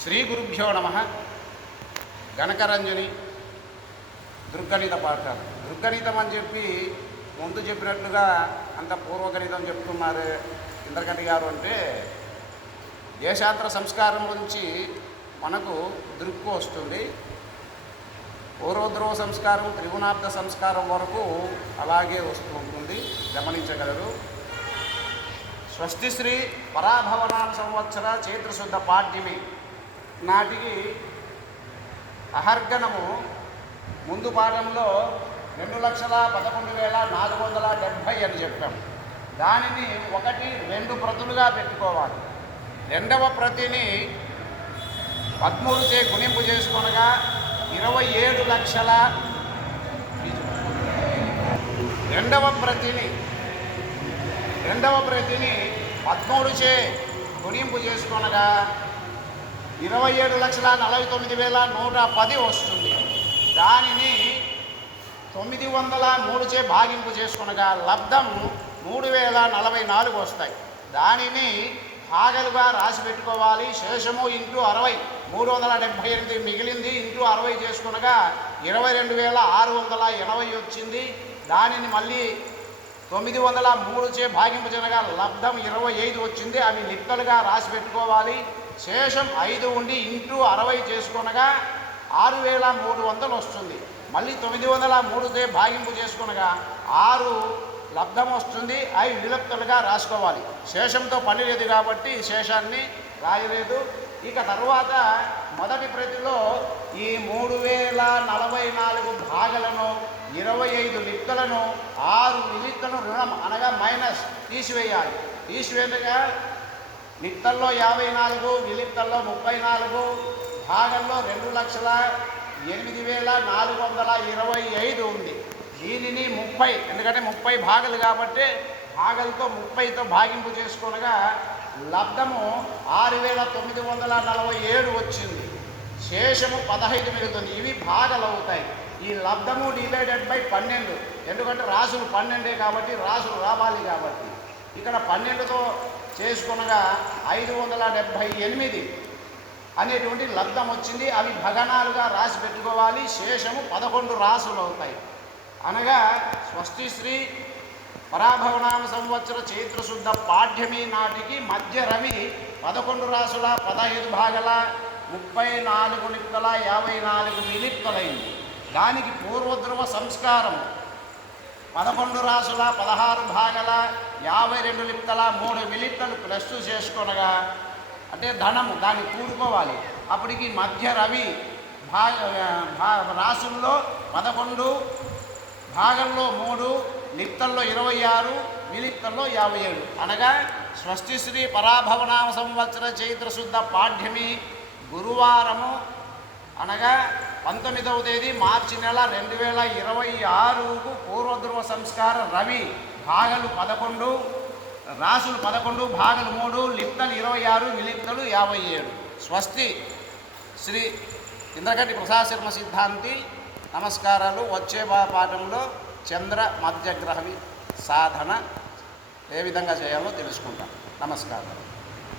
శ్రీ గురుభ్యో నమ. గణకరంజని దుర్గణిత పాఠాలు. దుర్గణితం అని చెప్పి ముందు చెప్పినట్లుగా అంత పూర్వగణితం చెప్తున్నారు ఇంద్రగంటి గారు. అంటే దేశాంతర సంస్కారం నుంచి మనకు దృక్కు వస్తుంది. పూర్వధ్రువ సంస్కారం, త్రిగుణాబ్ద సంస్కారం వరకు అలాగే వస్తూ ఉంటుంది, గమనించగలరు. స్వస్తిశ్రీ పరాభవనామ సంవత్సర చైత్రశుద్ధ పాడ్యమి నాటికి అహర్గణము ముందు పాఠంలో 2,11,470 అని చెప్పాం. దానిని 1, 2 ప్రతులుగా పెట్టుకోవాలి. రెండవ ప్రతిని 13చే గుణింపు చేసుకొనగా 27 లక్షల. రెండవ ప్రతిని 13చే గుణింపు చేసుకొనగా 27,49,110 వస్తుంది. దానిని 903చే భాగింపు చేసుకొనగా లబ్ధం 3,044 వస్తాయి. దానిని భాగాలుగా రాసి పెట్టుకోవాలి. శేషము ఇంటూ 60, 378 మిగిలింది. ఇంటూ 60 చేసుకొనగా 22,680 వచ్చింది. దానిని మళ్ళీ 903చే భాగింపు చేయగా లబ్ధం 25 వచ్చింది. అవి లిక్కలుగా రాసి పెట్టుకోవాలి. శేషం 5 ఉండి ఇంటూ 60 చేసుకొనగా 6,300 వస్తుంది. మళ్ళీ 903చే భాగింపు చేసుకొనగా 6 లబ్ధం వస్తుంది. అవి విలప్తులుగా రాసుకోవాలి. శేషంతో పని లేదు కాబట్టి శేషాన్ని రాయలేదు. ఇక తర్వాత మొదటి ప్రతిలో ఈ 3,044 భాగాలను, 25 లిక్కలను, 6 నిలిక్కలను రుణం అనగా మైనస్ తీసివేయాలి. తీసివేయగా లిక్కల్లో 54, విలిక్కల్లో 34, భాగంలో 2,08,425 ఉంది. దీనిని 30, ఎందుకంటే 30 భాగాలు కాబట్టి భాగాలతో 30తో భాగింపు చేసుకొనగా లబ్ధము 6,947 వచ్చింది. శేషము 15 మిగులుతుంది. ఇవి భాగాలు అవుతాయి. ఈ లబ్ధము డివైడెడ్ బై 12, ఎందుకంటే రాసులు 12 కాబట్టి రాసులు రావాలి కాబట్టి ఇక్కడ 12తో చేసుకొనగా 578 అనేటువంటి లబ్ధం వచ్చింది. అవి భగనాలుగా రాసి పెట్టుకోవాలి. శేషము 11 రాసులు అవుతాయి. అనగా స్వస్తిశ్రీ పరాభవనామ సంవత్సర చైత్రశుద్ధ పాడ్యమి నాటికి మధ్య రవి 11 రాసుల 15 భాగాల 34 లిక్కల 54 విలిప్తలైంది. దానికి పూర్వధ్రువ సంస్కారం 11 రాసుల 16 భాగాల 52 లిప్తల 3 విలిప్తలు ప్లస్ చేసుకొనగా అంటే ధనము దాన్ని కూడుకోవాలి. అప్పటికి మధ్య రవి రాసుల్లో 11, భాగంలో 3, లిప్తల్లో 26, విలిప్తల్లో 57. అనగా స్వస్తిశ్రీ పరాభవనామ సంవత్సర చైత్రశుద్ధ పాడ్యమి గురువారము అనగా 19వ తేదీ మార్చి నెల 2026కు పూర్వధ్రువ సంస్కార రవి భాగాలు 11, రాసులు 11, భాగాలు 3, లిప్తలు 26, విలిప్తలు 57. స్వస్తి శ్రీ ఇంద్రగంటి ప్రసాద్ శర్మ సిద్ధాంతి. నమస్కారాలు. వచ్చే పాఠంలో చంద్ర మధ్యగ్రహ సాధన ఏ విధంగా చేయాలో తెలుసుకుంటాం. నమస్కారం.